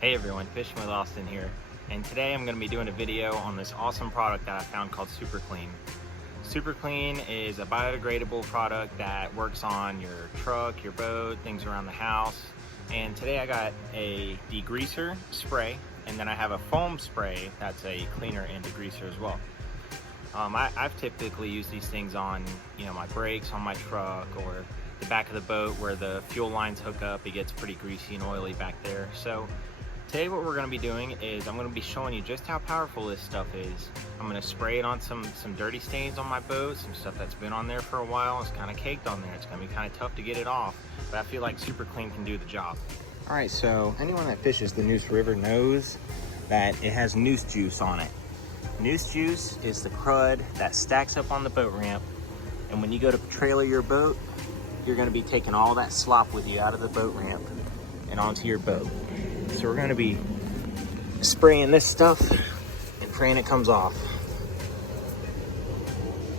Hey everyone, Fishing with Austin here, and today I'm going to be doing a video on this awesome product that I found called Super Clean. Super Clean is a biodegradable product that works on your truck, your boat, things around the house. And today I got a degreaser spray, and then I have a foam spray that's a cleaner and degreaser as well. I've typically used these things on, my brakes on my truck or the back of the boat where the fuel lines hook up. It gets pretty greasy and oily back there. So today what we're going to be doing is I'm going to be showing you just how powerful this stuff is. I'm going to spray it on some dirty stains on my boat, some stuff that's been on there for a while. It's kind of caked on there. It's going to be kind of tough to get it off, but I feel like Super Clean can do the job. All right, so anyone that fishes the Noose River knows that it has Noose Juice on it. Noose Juice is the crud that stacks up on the boat ramp, and when you go to trailer your boat, you're going to be taking all that slop with you out of the boat ramp and onto your boat. So we're going to be spraying this stuff and praying it comes off.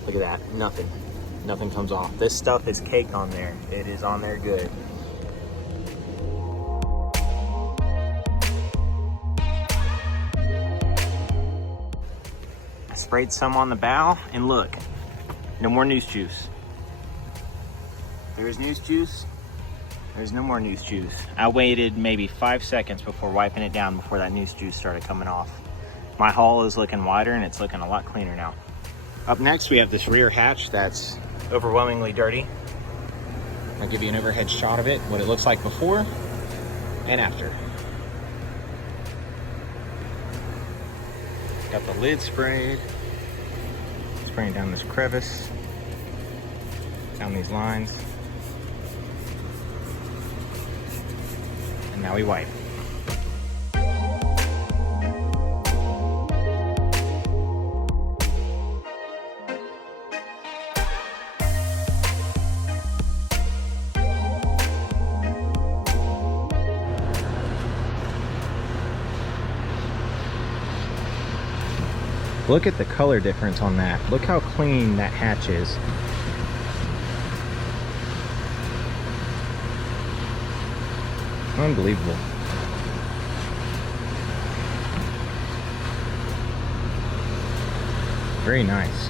Look at that, nothing comes off. This stuff is caked on there. It is on there good. I sprayed some on the bow, and look, no more Noose Juice. There's Noose Juice. There's no more Noose Juice. I waited maybe 5 seconds before wiping it down before that Noose Juice started coming off. My hull is looking wider and it's looking a lot cleaner now. Up next, we have this rear hatch that's overwhelmingly dirty. I'll give you an overhead shot of it, what it looks like before and after. Got the lid sprayed. Spraying down this crevice, down these lines. Now we wipe. Look at the color difference on that. Look how clean that hatch is. Unbelievable. Very nice.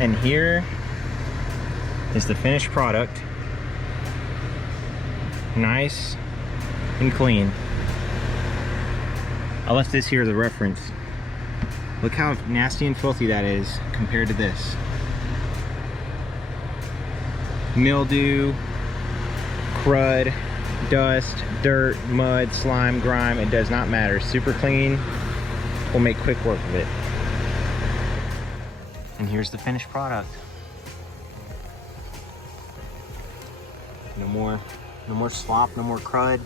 And here is the finished product. Nice and clean. I left this here as a reference. Look how nasty and filthy that is compared to this. Mildew, crud, dust, dirt, mud, slime, grime, it does not matter. Super Clean will make quick work of it. And here's the finished product. No more slop, no more crud.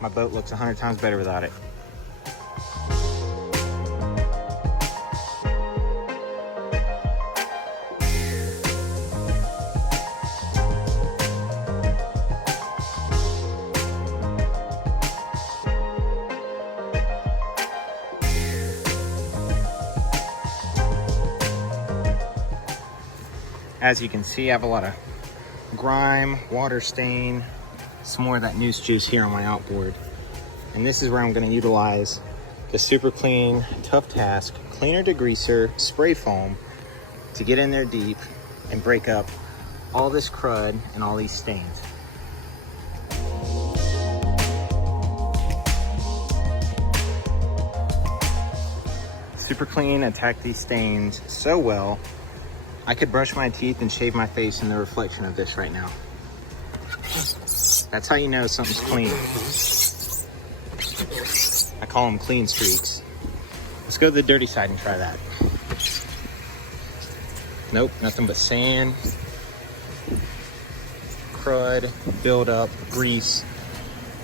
My boat looks 100 times better without it. As you can see, I have a lot of grime, water stain, some more of that Noose Juice here on my outboard. And this is where I'm going to utilize the Super Clean Tough Task Cleaner Degreaser Spray Foam to get in there deep and break up all this crud and all these stains. Super Clean attacked these stains so well, I could brush my teeth and shave my face in the reflection of this right now. That's how you know something's clean. I call them clean streaks. Let's go to the dirty side and try that. Nope, nothing but sand, crud, buildup, grease,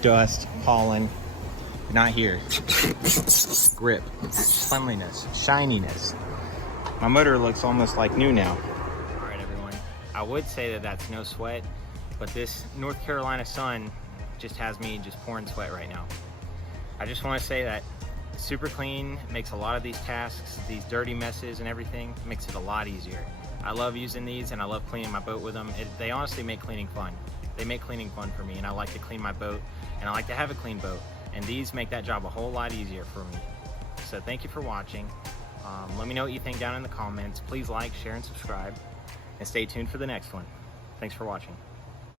dust, pollen. Not here. Grip, cleanliness, shininess. My motor looks almost like new now. All right, everyone. I would say that that's no sweat. but this North Carolina sun just has me just pouring sweat right now. I just want to say that Super Clean makes a lot of these tasks, these dirty messes and everything, makes it a lot easier. I love using these and I love cleaning my boat with them. They honestly make cleaning fun. They make cleaning fun for me, and I like to clean my boat and I like to have a clean boat, and these make that job a whole lot easier for me. So thank you for watching. Let me know what you think down in the comments. Please like, share, and subscribe, and stay tuned for the next one. Thanks for watching.